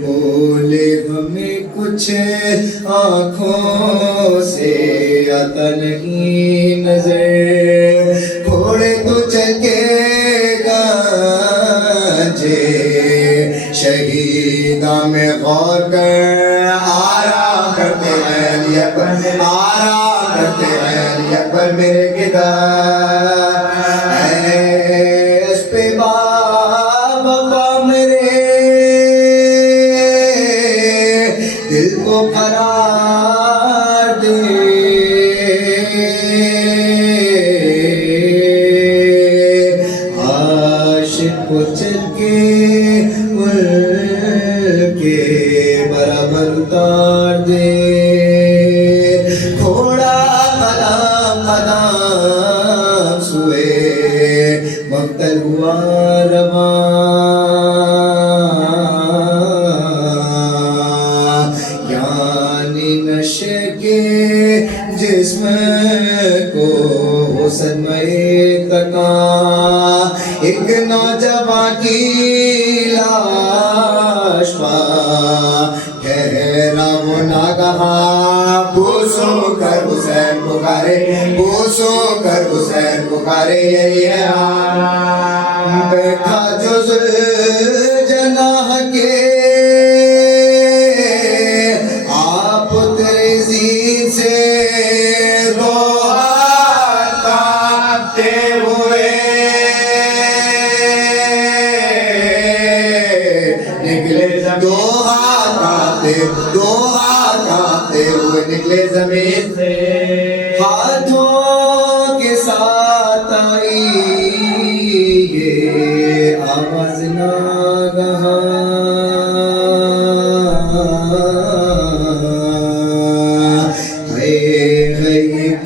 بولے ہمیں کچھ آنکھوں سے آتا نہیں نظر، گھوڑے تو چلے گانجے شہیداں میں غور کر، آرام کرتے ہیں علی اکبر، آرام کرتے ہیں علی اکبر میرے کدھر اس پہ بابا میرے دل کو قرار دے، عاشق کو چل کے ان کے برابر اتار دے، گھوڑا قدم قدم سوئے مقتل ہوا رواں، نشے کے جسم کو صدمہ تکا، ایک نوجوان کی لاش پا ٹھہرا وہ ناگہاں، بوسوں کر حسین پکارے، بوسوں کر حسین پکارے، یہی ہے بیٹھا جو جناح کے دو ہاتھ کانپتے ہوئے نکلے زمین سے، ہاتھوں کے ساتھ آئی یہ آواز ناگہاں، ہے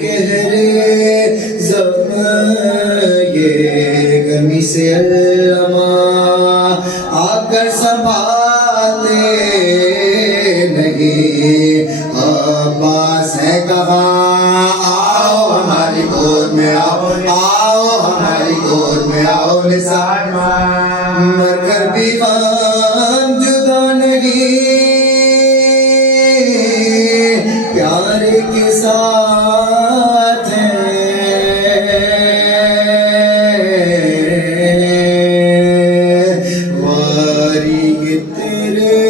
گہرے زخم یہ گرمی سے علما، آ کر سنبھالتے عباس ہے کہاں، آؤ ہماری گود میں آؤ، آؤ ہماری گود میں آؤ، نثار مر کر بھی ہم جدا نہیں، پیارے کے ساتھ ہیں، واری تیرے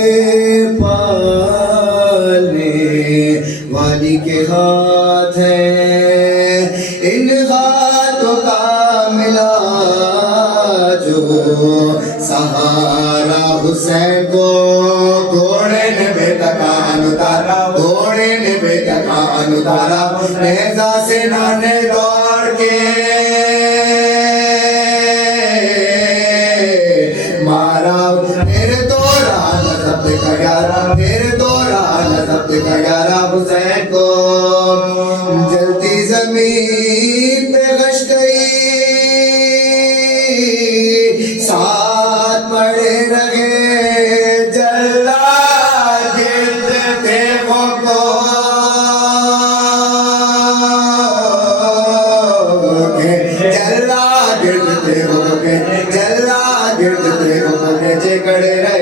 والی کے ہاتھ ہے، ان ہاتھوں کا ملا جو سہارا حسین کو، گھوڑے نے بے تکان اتارا، گھوڑے نے بے تکان اتارا، نیزہ سے نانے دوڑ کے مارا، پھر دوران ضبط کا گیارہ، پھر دوران ضبط کا گیارہ حسین کو، جلتی زمین پہ غش گئی، ساتھ پڑے رہے جلاد گرد تیغوں کو، جلاد گرد تیغوں کے، جلاد گرد تیغوں کے جکڑے رہے،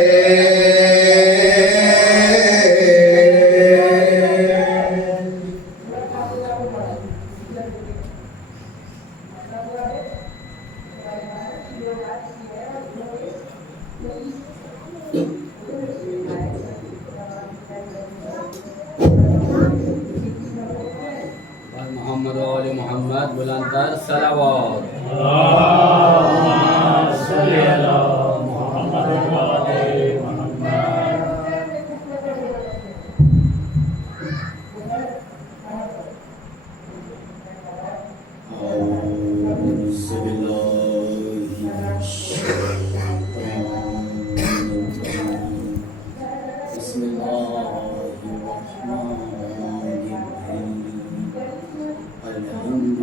محمد و آل محمد بلندتر صلوات، صلی اللہ محمد و آل محمد. أعوذ بالله من الشيطان الرجيم. بسم الله الرحمن الرحيم. الحمد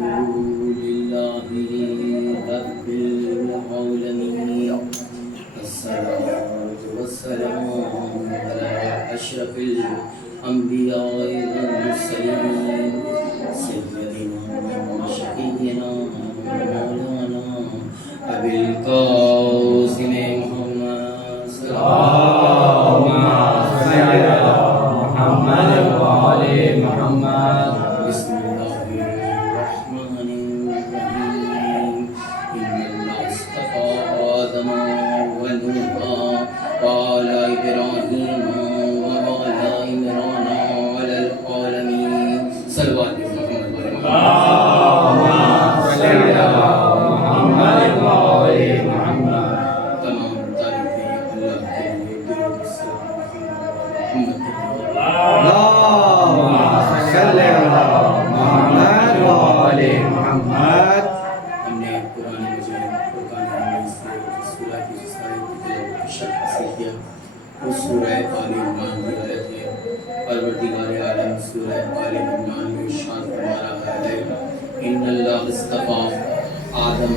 لله رب العالمين، الصلاة والسلام على أشرف الأنبياء والمرسلين، سيدنا وشفيعنا مولانا أبي القاسم محمد صلى الله اللهم صل علی محمد و آل محمد. ہم نے قرآن مجید فرقان حمید سے سورہ کی جس آیت کی تلاوت کی شرح حاصل کیا وہ سورہ آل عمران کی آیت ہے. پروردگار عالم سورہ آل عمران میں ارشاد فرما رہا ہے ان اللہ اصطفیٰ آدم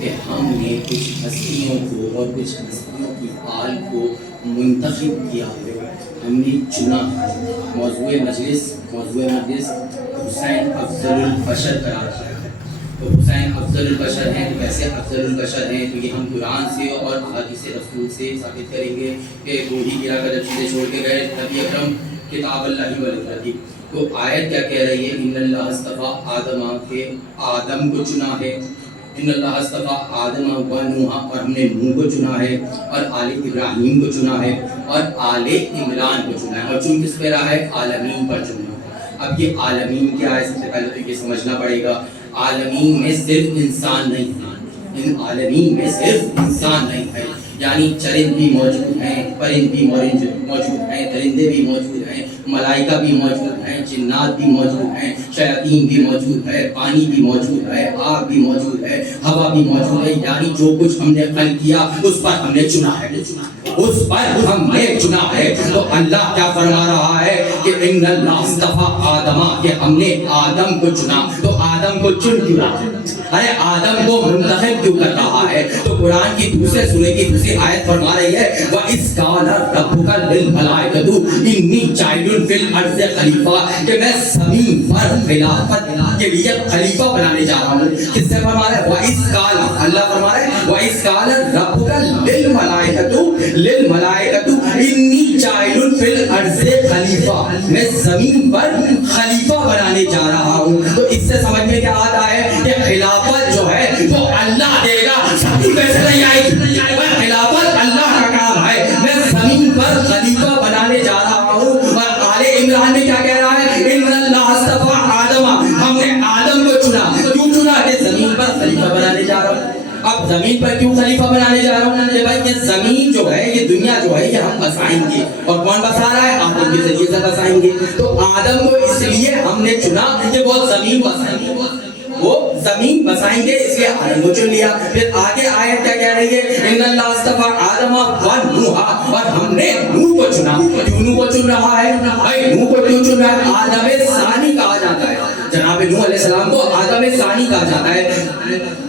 کہ ہم نے کچھ ہستیوں کو اور کچھ ہستیوں کی آل کو منتخب کیا ہے، ہم نے چنا. موضوع مجلس حسین افضل البشر قرار دیا ہے. تو حسین افضل البشر ہیں، تو کیسے افضل البشر ہیں؟ تو یہ ہم قرآن سے اور احادیث رسول سے ثابت کریں گے کہ روحی گرا کر جب چیزیں چھوڑ کے گئے نبی اکرم کتاب اللہ والحدیث. تو آیت کیا کہہ رہی ہے؟ ان اللہ اصطفیٰ آدم کے آدم کو چنا ہے. ان اللہ اصطفیٰ آدم و نوح اور ہم نے نوح کو چنا ہے اور آل ابراہیم کو چنا ہے اور آل عمران کو چنا ہے. اور چن کس پہ رہا ہے؟ عالمین پر چنا. اب یہ عالمین کیا ہے؟ سب سے پہلے تو یہ سمجھنا پڑے گا عالمین میں صرف انسان نہیں ہے. ان عالمین میں صرف انسان نہیں ہے، یعنی چرند بھی موجود ہیں، پرند بھی موجود ہیں، درندے بھی موجود ہیں، ملائکہ بھی موجود ہیں، جنات بھی موجود ہیں، شیاطین بھی موجود ہے، پانی بھی موجود ہے، آگ بھی موجود ہے، ہوا بھی موجود ہے. یعنی جو کچھ ہم نے خلق کیا اس پر ہم نے چنا ہے، اس پر ہم نے چنا ہے. تو اللہ کیا فرما رہا ہے کہ ان اللہ اصطفیٰ آدم کہ ہم نے آدم کو چنا. تو آدم کو چن کیوں رہا ہے؟ ارے آدم کو منتخب کیوں کر رہا ہے؟ تو قرآن کی دوسرے سورے کی دوسری آیت فرما رہی ہے وَإِذْ قَالَ رَبُّكَ لِلْمَلَائِكَةِ إِنِّي جَاعِلٌ فِي الْأَرْضِ خَلِيفَةً کہ میں زمین پر خلافت کے لیے خلیفہ بنانے جا رہا ہوں. کس سے فرما رہا ہے؟ وَإِذْ قَالَ اللہ فرما رہا ہے وَإِذْ قَالَ رَبُّكَ لِلْمَلَائِكَةِ إِنِّي جَاعِلٌ فِي الْأَرْضِ خَلِيفَةً میں زمین پر خلیفہ بنانے جا رہا ہوں. تو اس سے سمجھ میں کیا آتا ہے کہ خلافت جو ہے وہ اللہ دے گا، سبھی پیسے نہیں آئے گی. خلافت اللہ کا کام ہے. میں زمین پر خلیفہ بنانے جا رہا ہوں. اور آل عمران میں کیا کہہ رہا ہے؟ ان اللہ اصطفیٰ آدم ہم نے آدم کو چنا. کیوں چنا؟ کہ زمین پر خلیفہ بنانے جا رہا ہوں. اب زمین پر کیوں خلیفہ بنانے جا رہا ہوں؟ کہ بھائی یہ زمین جو ہے، یہ دنیا جو ہے، یہ ہم بسائیں گے. اور کون بسا رہا ہے؟ آدم کے ذریعے سے بسائیں گے. تو آدم کو اس لیے ہم نے چنا کہ وہ زمین بسائیں گے، وہ زمین بسائیں گے، اس لیے آدم کو چن لیا. پھر آگے آیت کیا کہہ رہی ہے؟ ان اللہ اصطفیٰ آدم و نوح اور ہم نے نوح کو چنا. کیوں نوح کو چن رہا ہے؟ بھائی نوح کو کیوں چن رہا ہے؟ آدم ثانی کہا جاتا ہے. جناب نوح علیہ السلام کو آدم ثانی کہا جاتا ہے.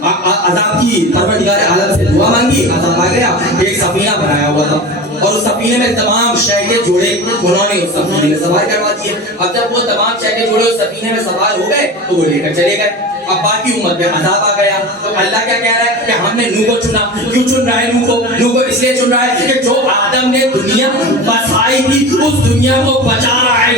عذاب کی پروردگار عالم سے دعا مانگی، عذاب آ گیا. ایک سفینہ بنایا ہوا تھا اور اس سفینے میں تمام شے کے جوڑے انہوں نے اس سفینے میں سوار کروا دیے. اب جب وہ تمام شے کے جوڑے اس سفینے میں سوار ہو گئے تو وہ لے کر چلے گئے. اب باقی امت میں عذاب آ گیا. تو اللہ کیا کہہ رہا ہے کہ ہم نے نوح کو چنا. کیوں چن رہا ہے نوح کو؟ نوح کو اس لیے چن رہا ہے کہ جو آدم نے دنیا بسائی تھی اس دنیا کو بچا رہا ہے.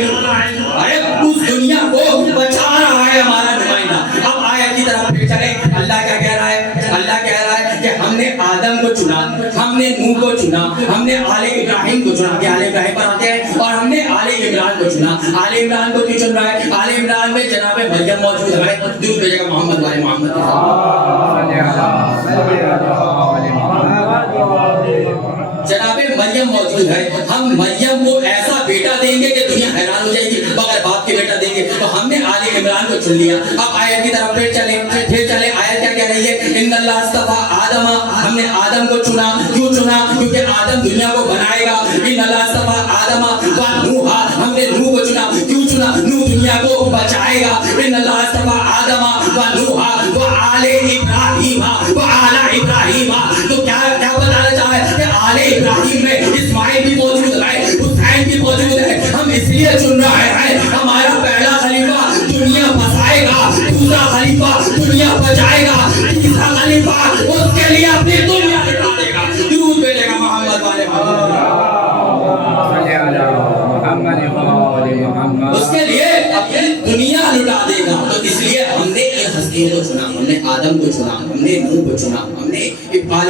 ارے اس دنیا کو بچا رہا ہے ہمارا نمائندہ. اب آیت کی طرف پھر چلے. اللہ کیا کہہ رہا ہے؟ اللہ کہہ رہا ہے کہ ہم نے آدم کو چنا، ہم نے نوح کو چنا، ہم نے آل ابراہیم کو چنا. کہ آل ابراہیم پر آتے ہیں. اور ہم نے آل عمران کو چنا. آل عمران کو کیوں چن رہا ہے؟ آل عمران میں جناب مریم موجود ہے. درود بھیجے گا محمد والے محمد. جناب مریم موجود ہے. ہم مریم کو ایسا بیٹا دیں گے کہ دنیا حیران ہو جائے گی. بغیر باپ کے بیٹا دیں گے. تو ہم نے آل عمران کو چن لیا. اب آیت کی طرف پھر چلے. آیت کیا کہہ رہی ہے؟ ان اللہ اصطفیٰ آدم ہم نے آدم کو چنا. کیوں چنا؟ کیونکہ آدم دنیا کو بنائے گا. ان اللہ اصطفیٰ آدم و نوح ہم نے نوح کو چنا. کیوں چنا؟ نوح دنیا کو بچائے گا. ان اللہ اصطفیٰ آدم و نوح و آل ابراہیم و آل ابراہیم. تو کیا بتانا چاہ رہا ہے کہ آل ابراہیم میں اسماعیل بھی موجود ہے، حسین بھی موجود ہے. ہم اس لیے چن رہے ہیں ہمارا پہلا خلیفہ دنیا بسائے گا، دوسرا خلیفہ دنیا بچائے گا، تیسرا خلیفہ اس کے لیے اپنی دنیا لٹا دے گا. درود بھیجے گا محمد والے محمد. اس کے لیے اپنی دنیا لٹا دے گا. تو اس لیے ہم نے ان ہستیوں کو چنا. ہم نے آدم کو چنا، ہم نے نوح کو چنا، ہم نے آل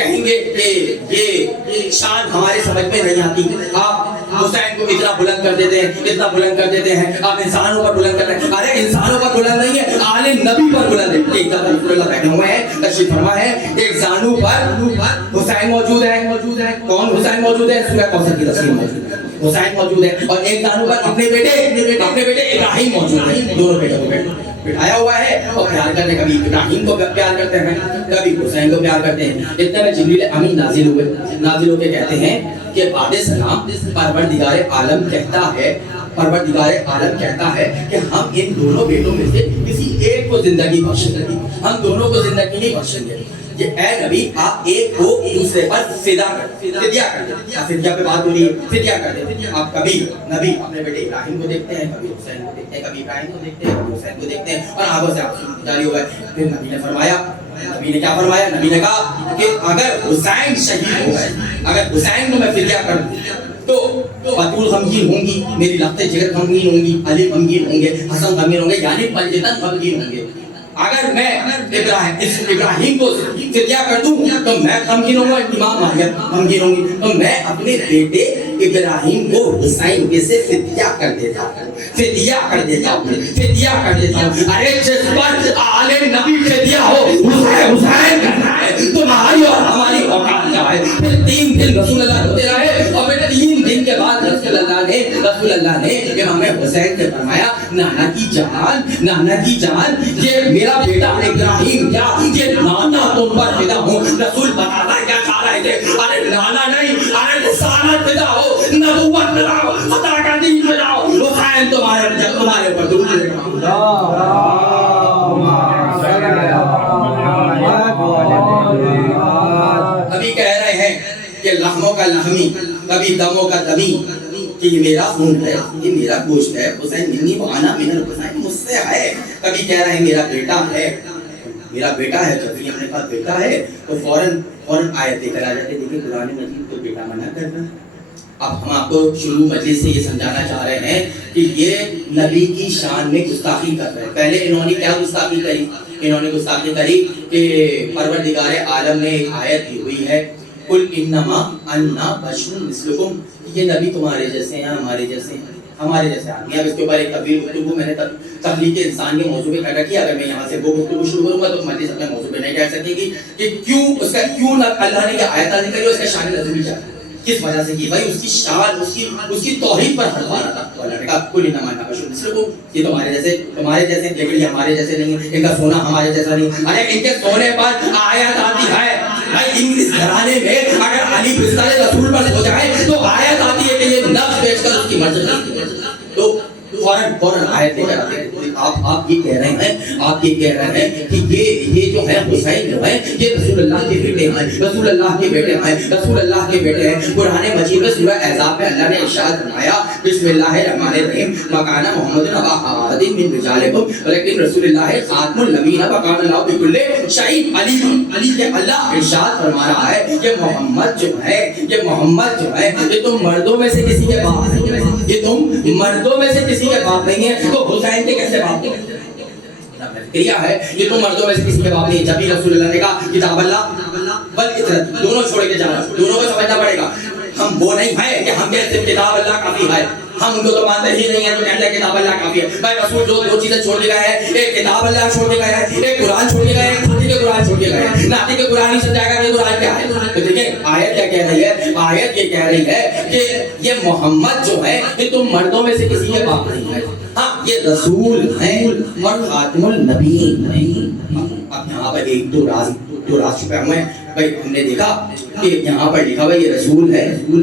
کہیں گے کہ یہ شان ہمارے سمجھ میں نہیں آتی. آپ حسین کو اتنا بلند کر دیتے ہیں, اتنا بلند کر دیتے ہیں, آپ انسانوں پر بلند کرتے ہیں. ارے انسانوں پر بلند نہیں ہے, آل نبی پر بلند ہے. ایک دفعہ رسول اللہ بیٹھے ہوئے ہیں, تشریف فرما ہے, ایک زانو پر حسین موجود ہے. کون حسین موجود ہے؟ سورہ کوثر کی تفسیر موجود ہے, حسین موجود ہے. اور ایک زانو پر اپنے بیٹے ابراہیم موجود ہے. دونوں بیٹوں کو بٹھایا ہوا ہے اور پیار کرتے, کبھی ابراہیم کو پیار کرتے ہیں, کبھی حسین کو پیار کرتے ہیں. اتنے میں جبریل امین نازل ہو کے کہتے ہیں کہ بعد سلام پروردگار عالم کہتا ہے کہ ہم ان دونوں بیٹوں میں سے کسی ایک کو زندگی بخشیں گے, ہم دونوں کو زندگی نہیں بخشیں گے. کہ اے نبی آپ ایک کو دوسرے پر فدیہ کر دیں. فدیہ پہ بات ہو رہی ہے, فدیہ کر دیں. آپ کبھی نبی اپنے بیٹے ابراہیم کو دیکھتے ہیں, کبھی حسین کو دیکھتے ہیں, کبھی ابراہیم کو دیکھتے ہیں, کبھی حسین کو دیکھتے ہیں, اور آگے سے آپ سے جاری ہوا ہے. پھر نبی نے کیا فرمایا؟ نبی نے کہا کہ اگر حسین شہید ہو گئے, اگر حسین کو میں فدیہ کر دوں تو بطول غمگین ہوں گی, میری لخت جگر غمگین ہوں گی, علی غمگین ہوں گے, حسن غمگین ہوں گے, یعنی پنجتن غمگین ہوں گے. اگر میں ابراہیم کو فدیہ کر دوں تو میں غمگین ہوں گا, امام ماہر غمگین ہوں گی, تو میں اپنے بیٹے ابراہیم کو حسین کے سے فدیہ کر دیتا ہوں. ارے جس پر آل نبی فدیہ ہو, حسین کرنا ہے, تمہاری اور ہماری اوقات کیا ہے. پھر 3 دن رسول اللہ روتے رہے, اور پھر 3 دن کے بعد رسول اللہ نے امام حسین سے فرمایا, نانا کی جان, یہ میرا بیٹا ابراہیم, کیا یہ نانا تم پر فدا ہوں. رسول بتاتا ہے کیا چاہ رہے تھے, ارے نانا نہیں, ارے رسالت فدا ہو, نبوت فدا ہو, خدا کا دین فدا ہو. حسین تمہارے پر درود لے ابھی کہہ رہے ہیں کہ لحموں کا لحمی, کبھی دموں کا دمی, کہ یہ میرا خون ہے, یہ میرا گوشت ہے. حسین منی وانا من الحسین, مجھ سے ہے. کبھی کہہ رہے ہیں میرا بیٹا ہے. جب بھی ہم نے کہا بیٹا ہے تو فوراً آیت لے کر آ جاتے. دیکھیں قرآن مجید کو بیٹا منع کر رہا ہے. اب ہم آپ کو شروع مجلس سے یہ سمجھانا چاہ رہے ہیں کہ یہ نبی کی شان میں گستاخی کر رہے ہیں. پہلے انہوں نے کیا گستاخی کری؟ انہوں نے گستاخی کری کہ پروردگار عالم نے ایک آیت دی ہوئی ہے, قل انما انا بشر مثلکم, یہ نبی تمہارے جیسے ہیں, ہمارے جیسے آدمی. اب اس کے اوپر ایک طویل گفتگو میں نے تخلیق انسان کے موضوع پہ کر رکھی. اگر میں یہاں سے وہ گفتگو شروع کروں گا تو مجلس اپنے موضوع پہ نہیں کہہ سکے گی کہ کیوں اللہ نے یہ آیت نازل کری, اس کا شان نزولی کیا ہے, کس وجہ سے کی. بھائی اس کی شان, اس کی توحید پر حرف آ رہا تھا. اللہ نے کہا کل انما انا بشر مثلکم, یہ تمہارے جیسے ہیں, لیکن یہ ہمارے جیسے نہیں ہے. ان کا سونا ہمارے جیسا نہیں. ارے ان کے سونے پر آیت آتی ہے. بھائی انگلش گھرانے میں اگر علی پستہ رسول پر ہو جائے تو آیت آتی ہے کہ یہ نفس بیچ کر اس کی مرضی نہیں, تو فوراً آیت لے کر آتے ہیں. آپ یہ کہہ رہے ہیں کہ یہ جو ہے حسین جو ہے یہ رسول اللہ کے بیٹے ہیں. قرآن مجید میں سورہ احزاب میں اللہ نے ارشاد فرمایا, بسم اللہ الرحمن الرحیم, وکان محمد ابا احد من رجالکم ولکن رسول اللہ خاتم النبیین وکان اللہ بکل شیء علیم. کہ اللہ ارشاد فرما رہا ہے کہ محمد جو ہے یہ تم مردوں میں سے کسی کے باپ نہیں ہے, تو حسین کے کیسے باپ ہیں؟ کیا ہے یہ تو مردوں میں سے کسی کے باپ نہیں. جب بھی رسول اللہ نے کہا کتاب اللہ والعطرت, دونوں چھوڑ کے جانا, دونوں کو سمجھنا پڑے گا. ہم وہ نہیں ہے کہ ہم کہتے ہیں کتاب اللہ کافی ہے, ہم ان کو تو مانتے ہی نہیں ہیں تو کہتے ہیں کتاب اللہ کافی ہے. بھائی رسول دو چیزیں چھوڑ کے گئے ہیں, ایک کتاب اللہ چھوڑ کے گئے ہیں, ایک قرآن چھوڑ کے گئے ہیں, ناطق کے قرآن چھوڑ کے گئے ہیں. ناطق کے قرآن ہی سمجھائے گا کہ قرآن کیا ہے. تو دیکھیں آیت کیا کہہ رہی ہے, آیت یہ کہہ رہی ہے کہ یہ محمد جو ہے یہ تم مردوں میں سے کسی کے باپ نہیں ہے, ہاں یہ رسول ہیں اور خاتم النبیین. اب یہاں پر ایک دو راز چھپے ہوئے ہیں. بھائی ہم نے دیکھا کہ یہاں پر لکھا ہوا یہ رسول ہے اور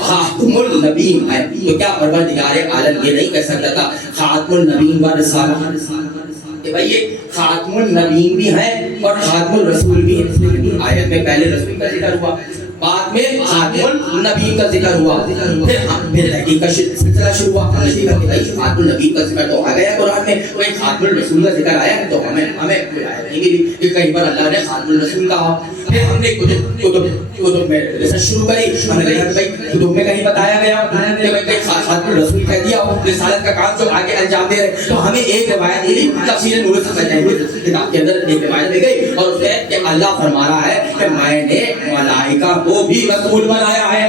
خاتم النبیین ہے, تو کیا پروردگار عالم یہ نہیں کہہ سکتا تھا خاتم النبیین و رسالہ, کہ بھائی یہ خاتم النبیین بھی ہے اور خاتم الرسول بھی ہے. آیت میں پہلے رسول کا ذکر ہوا, بعد میں خاتم النبی کا ذکر ہوا, پھر تحقیق کا سلسلہ شروع ہوا. ہم نے دیکھا کہ بھائی خاتم النبی کا ذکر تو آ گیا قرآن میں, کوئی خاتم الرسول کا ذکر آیا ہے, تو ہمیں نہیں ملی کہ کہیں پر اللہ نے خاتم الرسول کہا. پھر ہم نے کتب میں ریسرچ شروع کری. ہم نے دیکھا کہ بھائی کتب میں کہیں بتایا گیا کہ بھائی کہیں خاتم الرسول کہہ دیا ہو رسالت کا کام جو آگے انجام دے رہے. تو ہمیں ایک روایت ملی تفسیر نور السماوات کتاب کے اندر ایک روایت مل گئی اور اس میں کہ اللہ فرما رہا ہے کہ میں نے ملائکہ کو بھی رسول بنایا ہے.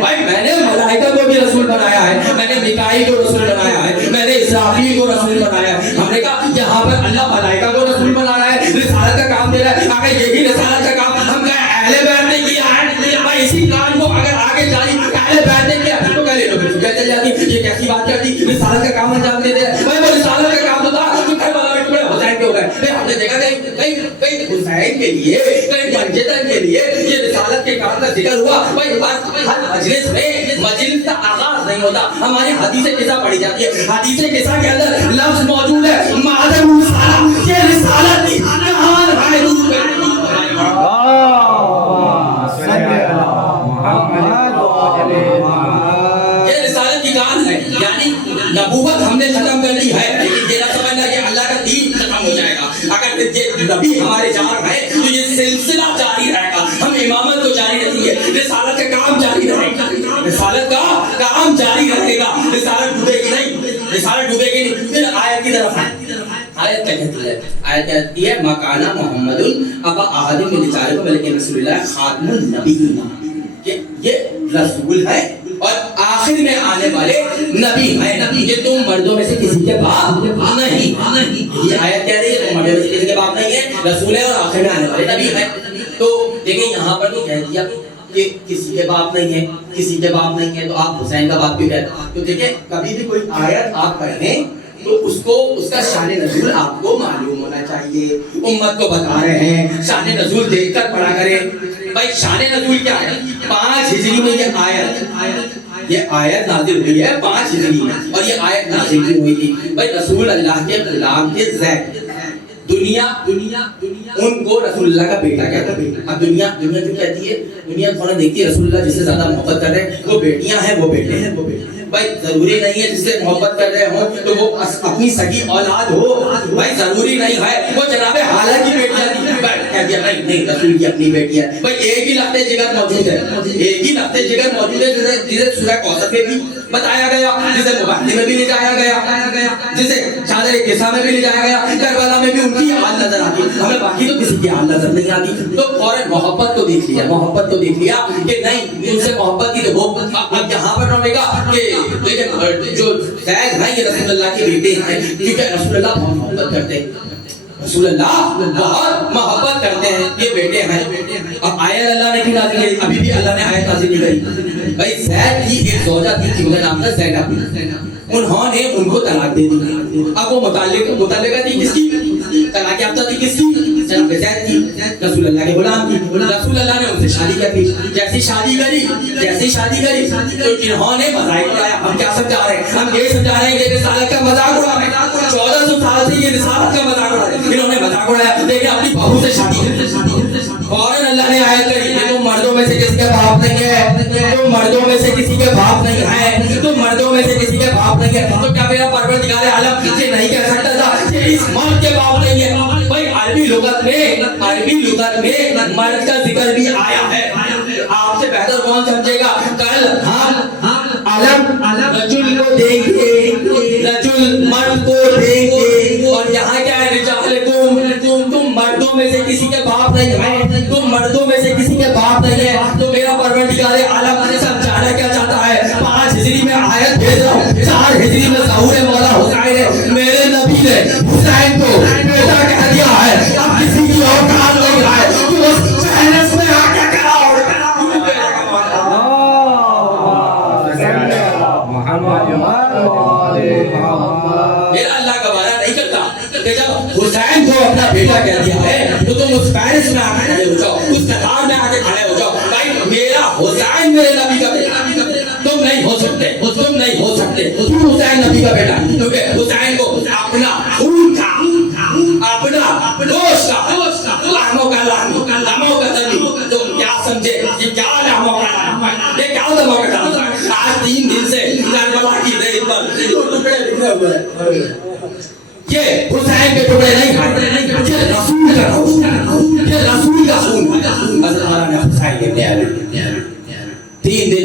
بھائی میں نے ملائکہ کو بھی رسول بنایا ہے, میں نے میکائیل کو رسول بنایا ہے, میں نے اسرافیل کو رسول بنایا ہے. ہم نے کہا یہاں پر اللہ ملائکہ کو رسول بنا رہا ہے, رسالت کا کام دے رہا ہے. اگر یہی رسالت کا کام ہم کہیں اہل بیت نے کیا ہے, بھائی اسی کام کو اگر آگے جاری اہل بیت نے کیا تو کہہ لے لو پھر چل جاتی. یہ کیسی بات کرتی, رسالت کا کام انجام دے رہے ہیں. بھائی وہ رسالت کا کام تو تھا تو کربلا میں ٹکڑے حسین کے ہو گئے. ہم نے دیکھا کہیں حسین کے لیے کہیں منجدن کے لیے یہ رسالت کے کام کا ذکر ہوا. بھائی ہر مجلس میں مجلس کا آغاز نہیں ہوتا, ہماری حدیث قصہ پڑھی جاتی ہے. حدیث قصہ کے اندر لفظ موجود ہے معدن رسالہ, یہ رسالت کی کہاں ہے. یہ رسالت کی کہاں ہے, یعنی نبوت ہم نے ختم کر لی ہے, لیکن یہ نہ سمجھنا کہ اللہ کا دین ختم ہو جائے گا. اگر یہ نبی ہمارے جان ہے تو یہ سلسلہ جاری رہے گا, ہم امامت تو جاری رہتی ہے, رسالت کا کام جاری رہے گا, رسالت کا کام جاری رہے گا. رسالت ڈوبے گی نہیں, رسالت ڈوبے گی نہیں. پھر آیت کی طرف آیت کیا کہتی ہے, آیت کہتی ہے مکانہ محمد ابا احد من رجالکم لیکن رسول اللہ خاتم النبیین. یہ رسول ہے اور آخر میں آنے والے نبی ہیں. یہ تم مردوں میں سے کسی کے باپ نہیں. یہ آیت کہہ رہی ہے تم مردوں میں سے کسی کے باپ نہیں ہے, رسول ہے اور آخر میں آنے والے نبی ہیں. تو دیکھیں یہاں پر تو کہہ دیا کہ کسی کے باپ نہیں ہے, کسی کے باپ نہیں ہے, تو آپ حسین کا باپ کیوں کہتے ہیں. تو دیکھیں کبھی بھی کوئی آیت آپ پڑھیں تو اس کا شان نزول آپ کو معلوم ہونا چاہیے. امت کو بتا رہے ہیں شان نزول دیکھ کر پڑھا کریں. بھائی شان نزول کیا ہے, 5 ہجری میں یہ آیت نازل ہوئی ہے 5 ہجری میں, اور یہ آیت نازل کی ہوئی تھی. بھائی رسول اللہ کے غلام تھے زید, دنیا ان کو رسول اللہ کا بیٹا کہتا ہے. اب دنیا جو کہتی ہے, دنیا فوراً دیکھتی ہے رسول اللہ جس سے زیادہ محبت کر رہے ہیں وہ بیٹیاں ہیں, وہ بیٹے ہیں. بھائی ضروری نہیں ہے جس سے محبت کر رہے ہوں تو وہ اپنی سگی اولاد ہو. بھائی ضروری نہیں ہے وہ جناب حالہ کی بیٹیاں تھی. کہہ دیا نہیں رسول کی اپنی بیٹی ہے. بھائی ایک ہی لخت جگر موجود ہے, ایک ہی لخت جگر موجود ہے جسے سورہ کوثر میں بھی بتایا گیا, جسے مباحثے میں بھی لے جایا گیا, جسے چادر قصہ میں بھی لے جایا گیا, کربلا میں بھی ان کی حال نظر آتی, ہمیں باقی تو کسی کی حال نظر نہیں آتی. تو فوراً محبت کو دیکھ لیا, محبت کو دیکھ لیا کہ نہیں ان سے محبت کی تو وہ. اب یہاں پر ہمیں کہا کہ جو زید ہیں یہ رسول اللہ کے بیٹے ہیں, کیونکہ رسول اللہ بہت محبت کرتے ہیں, رسول اللہ بہت محبت کرتے ہیں, یہ بیٹے ہیں. اب آیت اللہ نے بھی نازل کی, ابھی بھی اللہ نے آیت نازل کی. بھائی زید کی ایک زوجہ تھی جس کا نام تھا زینب, انہوں نے ان کو طلاق دے دی. اب وہ متعلقہ تھی کس کی, طلاق یافتہ تھی کس کی, جناب زید کی, رسول اللہ کے غلام تھی. رسول اللہ نے ان سے شادی کر دی. جیسی شادی کری تو انہوں نے مذاق اڑایا. ہم کیا سمجھا رہے ہیں, ہم یہ سمجھا رہے ہیں کہ رسالت کا مذاق اڑا رہے ہیں. 1400 سال سے یہ رسالت کا مذاق اڑا رہے ہیں, انہوں نے مذاق اڑایا. دیکھیں اپنی بہو سے شادی, فوراً اللہ نے آیت کری کہ تم مردوں میں سے کسی کے باپ نہیں ہے, تم مردوں میں سے کسی کے باپ نہیں ہے, تم مردوں میں سے کسی کے باپ نہیں ہے. تو کیا میرا پروردگار عالم یہ نہیں کہہ سکتا تھا کہ اس مرد کے باپ نہیں ہے. بھائی عربی لغت میں مرد کا ذکر بھی آیا ہے. آپ سے بہتر کون سمجھے گا, کل ہم علم رجل کو دیں گے, رجل مرد کو دیں گے, اور یہاں کیا ہے رجالکم, تم مردوں میں سے کسی کے باپ نہیں ہے, تم مردوں میں سے کسی کے باپ نہیں ہے. تو میرا پروردگار عالم سمجھانا کیا چاہتا ہے, 5 ہجری میں آیت بھیج رہا ہوں, 4 ہجری میں ظہور مولا حسین ہے. میرے نبی نے حسین کو بیٹا کہہ دیا ہے. اب کسی کی اوقات نہیں ہے کہ اس چہرے میں آ کے کہا اور میرا اللہ کا وعدہ نہیں کرتا کہ جب حسین کو اپنا بیٹا کہہ دیا ہے تو تم اس پیرس میں آ کے کھڑے ہو جاؤ, اس قطار میں آ کے کھڑے ہو جاؤ. بھائی میرا حسین میرے نبی کا بیٹا, تم نہیں ہو سکتے, تم نہیں ہو سکتے. تم حسین نبی کا بیٹا, کیونکہ حسین کو اپنا خون تھا, اپنا گوشت تھا, لحموں کا لحم, دموں کا دم. تم کیا سمجھے یہ کیا لحموں کا لحم, یہ کیا دموں کا دم. آج 3 دن سے کربلا کی ریت پر جو ٹکڑے لکھے ہوئے ہیں, یہ حسین کے ٹکڑے نہیں ہیں, یہ رسول کا خون, یہ رسول کا خون.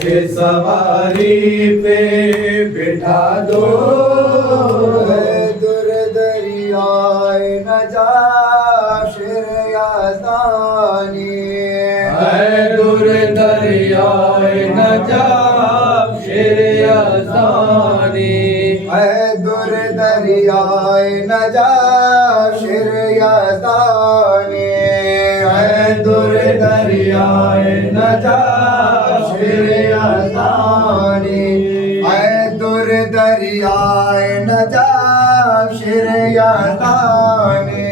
کے سواری پہ بٹھا دو اے در دریائے نجاش یزدانی اے در دریائے نجاب شیر یزدانی اے در دریائے نجاش یزدانی اے در دریائے نجاب شیر یزدانی اے در دریائے نجاش یزدانی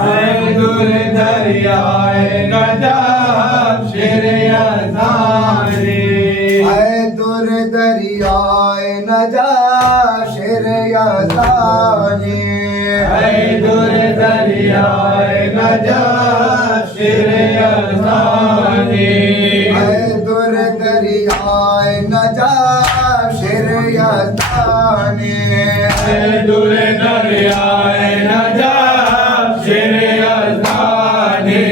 اے در دریائے نجاب شیر یزدانی اے در دریائے نجاش یزدانی اے در دریائے نجاب شیر یزدانی اے در دریائے نجاش یزدانی اے در دریائے نجاب شیر یزدانی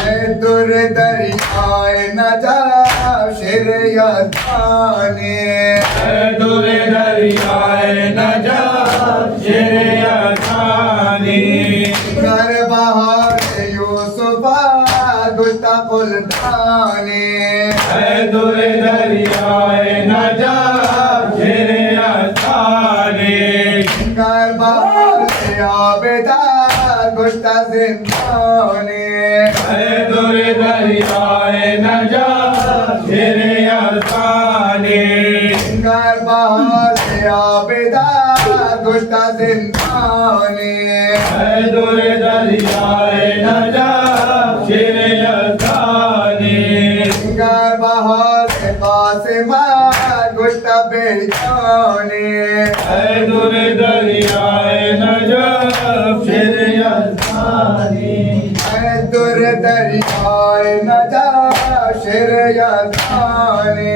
اے در دریائے نجاش یزدانی اے در دریائے نجاب شیر یزدانی گر بہار یوسف گلتا قلدانی اے در دریائے نجاب شیر یزدانی گر بہار عابدہ گلتا زندانی اے در دریائے نجاب شیر یزدانی گر بہار عابدہ گلتا زندانی اے در دریائے نجاب شیر یزدانی گر بہار قاسمہ گلتا بیجانی اے در دریائے نجاب شیر یزدانی اے در دریائے نجاش یزدانی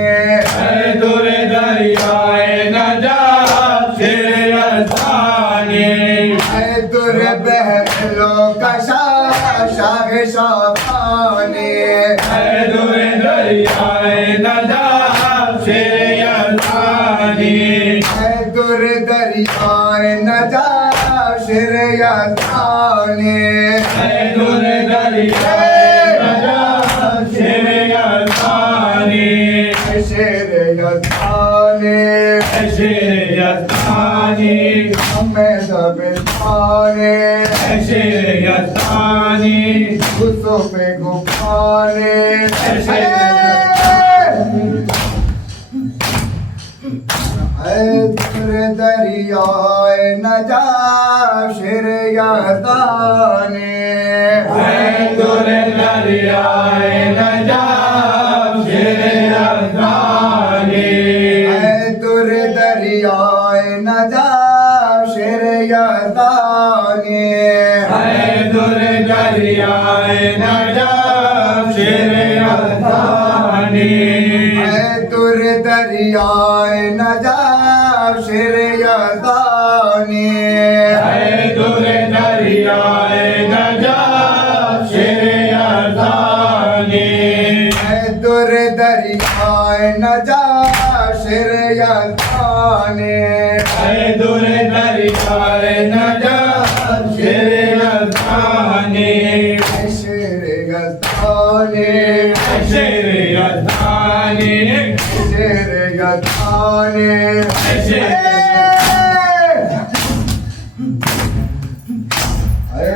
اے در دریائے نجاب شیر یزدانی اے در بہلو کشا شاہ شابانی اے در دریائے نجاب شیر یزدانی اے در دریائے نجاش یزدانی اے در دریائے نجاب شیر یزدانی شیر یزدانی اے شیر یزدانی ہمیں زبانی اے شیر یزدانی غصوں پہ گفانے اے در دریائے نجاش یزدانی اے در دریائے نجاب شیر یزدانی اے در دریائے نجاش یزدانی اے در دریائے نجاب شیر یزدانی اے در دریائے نجاش یزدانی اے در دریائے نجاب شیر یزدانی اے در دریائے نجاش یزدانی اے در دریائے نجاب شیر یزدانی اے شیر یزدانی اے شیر یزدانی شیر یزدانی اے شیر اے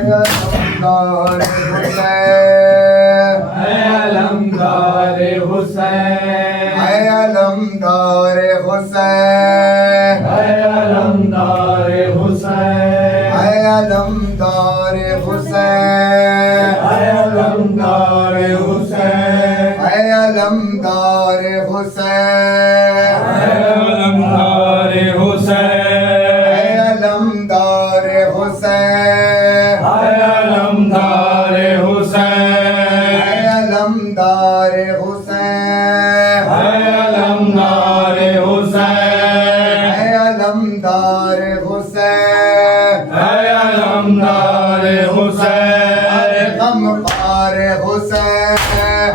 علمدار حسین اے علمدار حسین اے علمدار حسین اے علمدار حسین اے علمدار حسین اے علمدار حسین اے علمدار حسین اے علمدار حسین اے علمدار حسین اے علمدار حسین اے علمدار حسین اے علمدار حسین اے علمدار حسین اے غمخوار حسین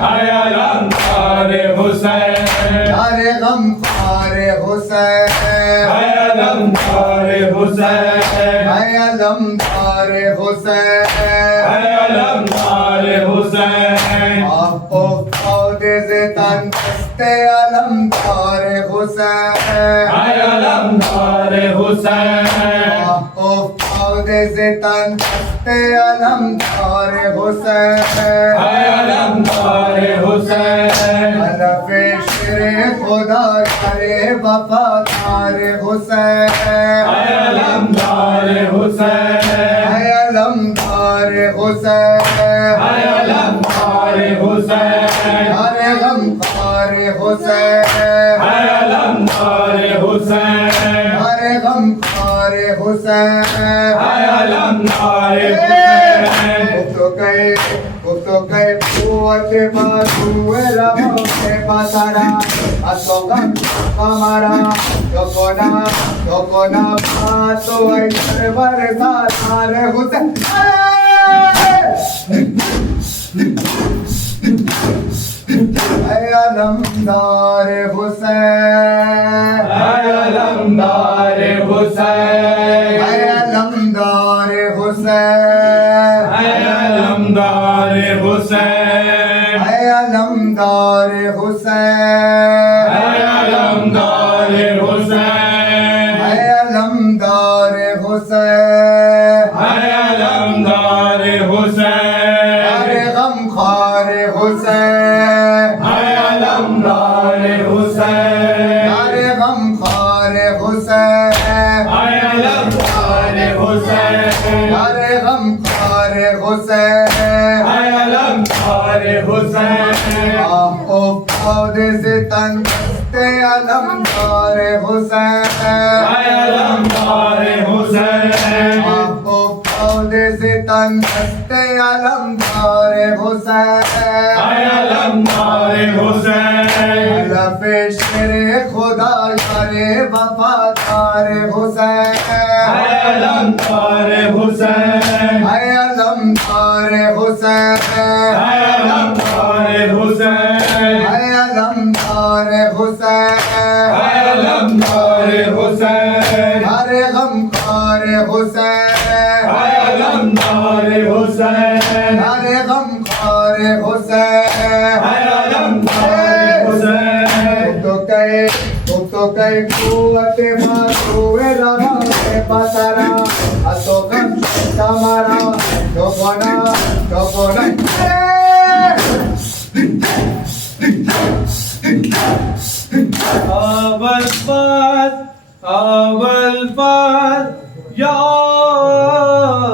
اے علمدار حسین ارے غم خار حسین اے علمدار حسین اے علمدار حسین اے علمدار حسین افتاد زتن دست علمدار حسین اے علمدار حسین افتاد زتن دست علمدار حسین اے علمدار حسین حلف شر خدا کرے وفادار حسین اے علمدار حسین اے علمدار حسین اے علمدار حسین ارے غم خار حسین اے علمدار حسین ارے غم خار حسین اے علمدار حسین گفتو کئی قوت بازو رہو سے پسرا اتو غم ہمارا چوکونا باتو ایسر برساتار حسین اے علمدار حسین اے علمدار حسین اے علمدار حسین اے علمدار حسین اے علمدار حسین اے علمدار حسین اے علمدار حسین اے علمدار حسین ارے غم خار حسین اے علمدار حسین ارے غم خار حسین اے علمدار حسین ارے غم خار حسین اے علمدار حسین افتاد زتن دست علمدار حسین اے علمدار حسین افتاد زتن دست علمدار حسین اے علمدار حسین حلف شر خدا کرے وفادار حسین اے علمدار حسین اے علمدار حسین اے علمدار حسین اے علمدار حسین اے علمدار حسین ارے غم خار حسین اے علمدار حسین ارے غم خار حسین اے علمدار حسین تو کئی قوت بازو رہو سے پسرا اتو غم ہمارا چوکونا اول فات یا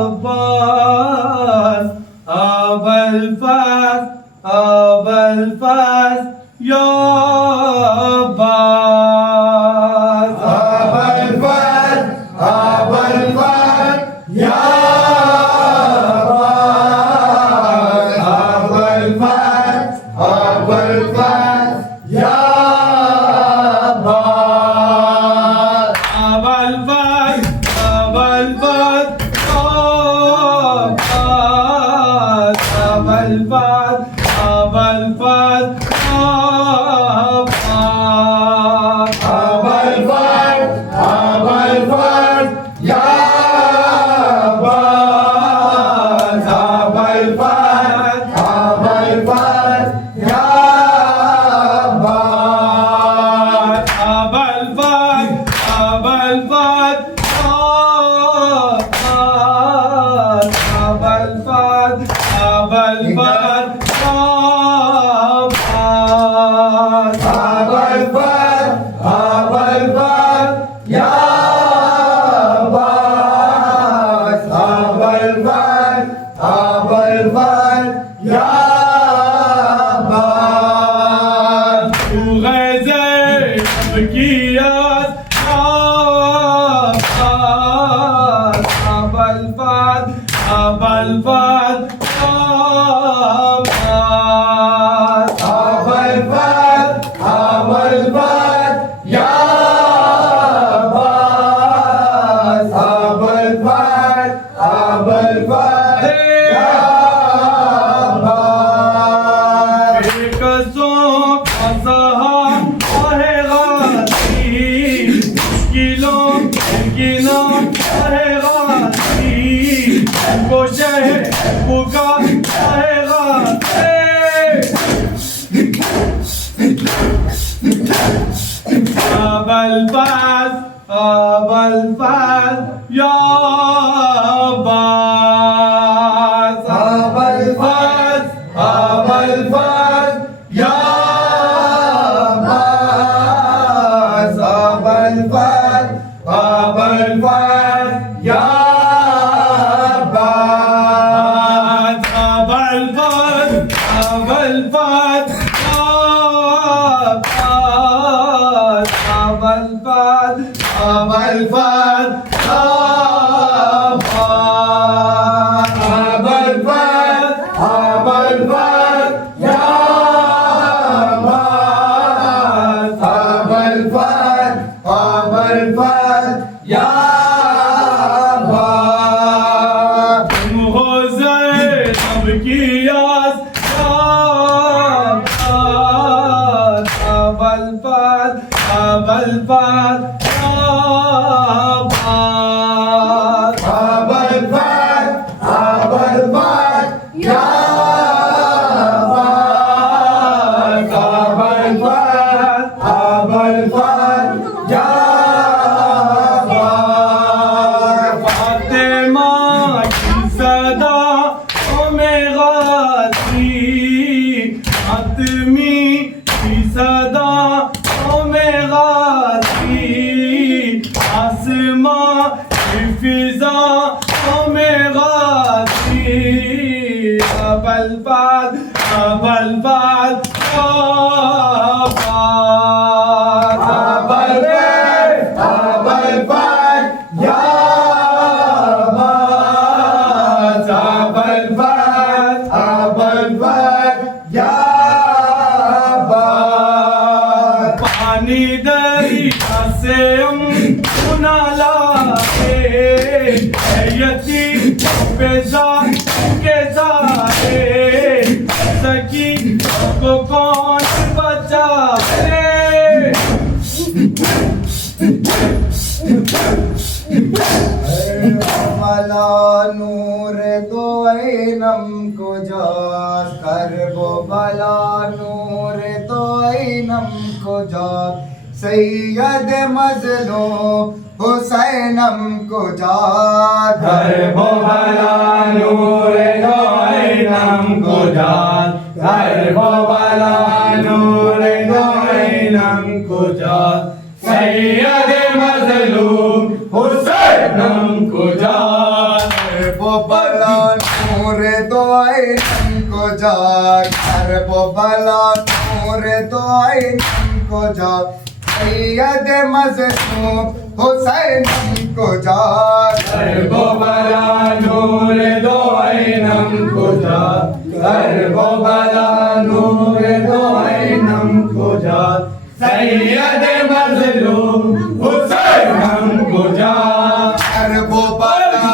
عباس اول فات یا عباس اول فات یا اول فات یا ایک سو کا الفاس أبا الفاس يا عباس أبا الفاس أبا الفاس يا عباس أبا الفاس أبا الفاس يا عباس أبا الفاس أبا الفاس أبا الفاس أبا الفاس أبا الفاس أبا الفاس يا عباس أبا الفاس أبا الفاس يا عباس هو زينب کی یاس أبا الفاس أبا الفاس أبا الفاس أبا الفاس يا عباس أبا الفاس أبا الفاس يا عباس فاطمہ کی صدا میں غازی حتمی کی صدا میں غازی آسماں کی فضا میں غازی أبا الفاس أبا الفاس أبا الفاس أبا الفاس يا عباس أبا الفاس أبا الفاس يا عباس پانی دریا سے نہ لائے یتیم پہ جان کے سارے سکی کو کون بچائے والا نور دو اینم کجاست کرب و بلا نور دو اینم کجاست سید مظلوم حسینم کجاست کرب و بلا نور دو اینم کجاست کرب و بلا نور دو اینم کجاست سید مظلوم حسینم کجاست کرب و بلا نور دو اینم کجاست کرب و بلا نور دو اینم کجاست سید مظلوم حسینم کجاست کرب و بلا نور دو اینم کجاست کرب و بلا نور دو اینم کجاست سید مظلوم حسینم کجاست کرب و بلا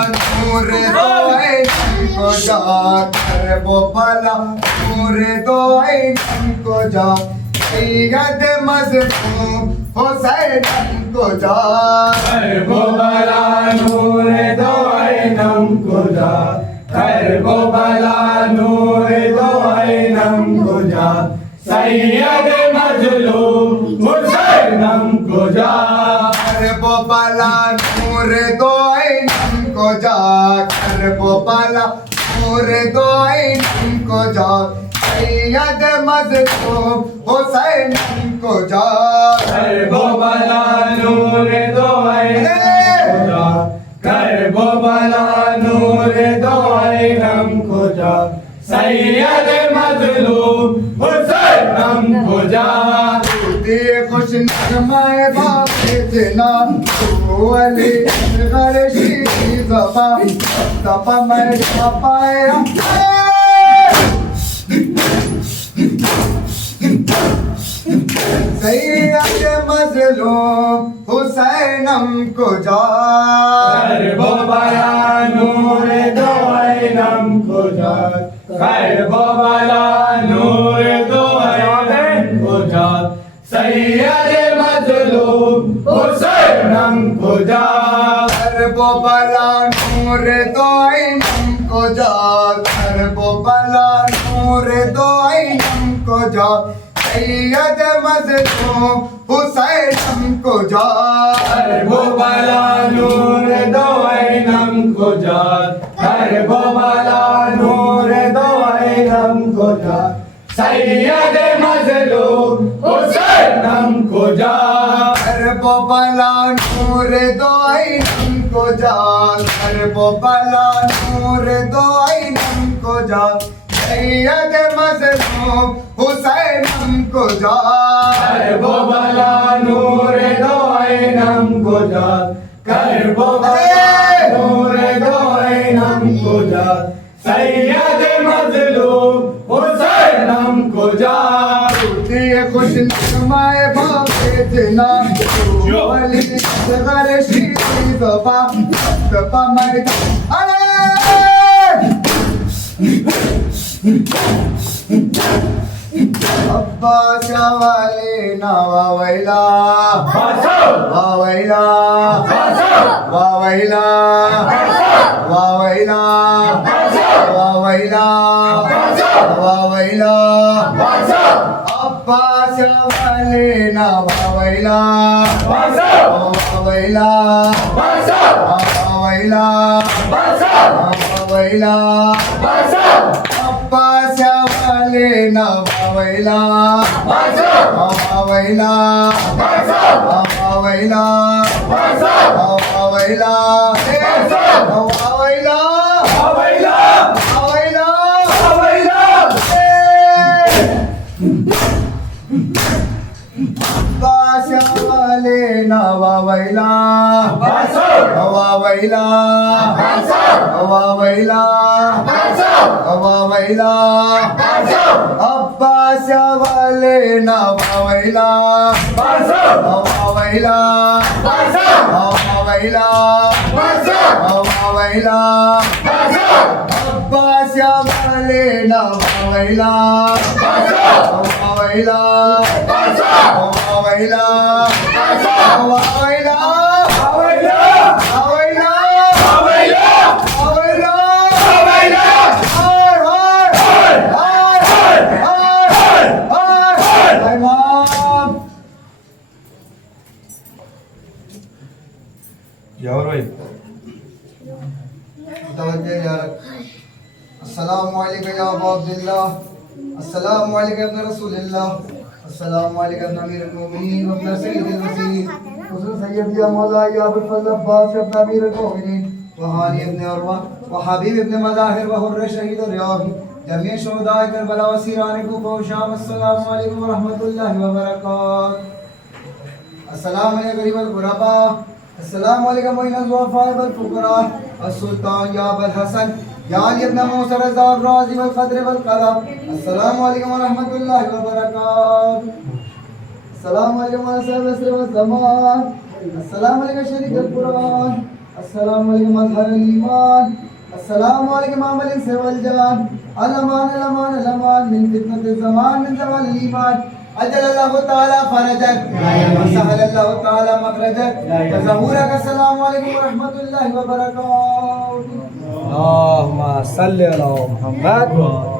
نور دو اینم کجاست کرب و بلا نور دو اینم کجاست سید مظلوم حسینم کجاست کرب و بلا نور دو اینم کجاست کرب و بلا نور دو اینم کجاست سید مظلوم حسینم کجاست کرب و بلا نور دو اینم کجاست کرب و بلا نور دو اینم کجاست سید مظلوم حسینم کجاست کرب و بلا نور دو اینم کجاست کرب و بلا نور دو اینم کجاست سید مظلوم حسینم کجاست دی خوش نغمہ باپ جنا تو علی غرشی زبا زبا میں پایا سید مظلوم حسینم کجاست کرب و بلا نور دو اینم کجاست کرب و بلا نور دو اینم کجاست سید مظلوم حسینم کجاست کرب و بلا نور دو اینم کجاست کرب و بلا نور دو اینم کجاست سید مظلوم حسینم کو جات کرب و بلا نور دو اینم کجاست کرب و بلا نور دو اینم کجاست سید مظلوم حسینم کجاست کرب و بلا نور دو اینم کجاست کرب و بلا نور دو اینم کجاست سید مظلوم حسینم کجاست کرب و بلا نور دو اینم کجاست کرب و بلا نور دو اینم کجاست سید مظلوم حسینم کجاست یہ خوش نغمہ باب اتنا ولی صغر شیری زبا زبا میدان عباس والی نوا ویلا واویلا واویلا واویلا واویلا واویلا عباس والی نوا ویلا واویلا واویلا واویلا عباس والی نوا ویلا واویلا واویلا واویلا واویلا واویلا واویلا واویلا عباس والے واویلا واویلا واویلا واویلا عباس والے واویلا واویلا واویلا واویلا السلام علیکم یا ابا عبداللہ السلام علیکم ابن رسول اللہ السلام علیکم ابن امیر المومنین ابن سید المسیح حضرت سید یا مولا یا ابو الفضل عباس ابن امیر المومنین وحانی ابن عروہ وحبیب ابن مظاہر وحر شہید الریاضی جميع شهداء کربلا وسیران کوفہ و شام السلام علیکم ورحمۃ اللہ وبرکاتہ السلام علیکم غریب الغرباء السلام علیکم معین الضعفاء والفقراء السلطان یا ابا الحسن یا علی ابن موسیٰ رضا الراضی والقدر والقرب السلام علیکم ورحمۃ اللہ وبرکاتہ السلام علیکم صاحب اسر والزمان السلام علیکم شریک القرآن السلام علیکم مظہر الایمان السلام علیکم عمل سے والجان الامان الامان الامان من فتنة الزمان من زوال الایمان اجل اللہ تعالی فرجک وسهل اللہ تعالی مخرجک وظہورک السلام علیکم ورحمۃ اللہ وبرکاتہ اللهم صل على محمد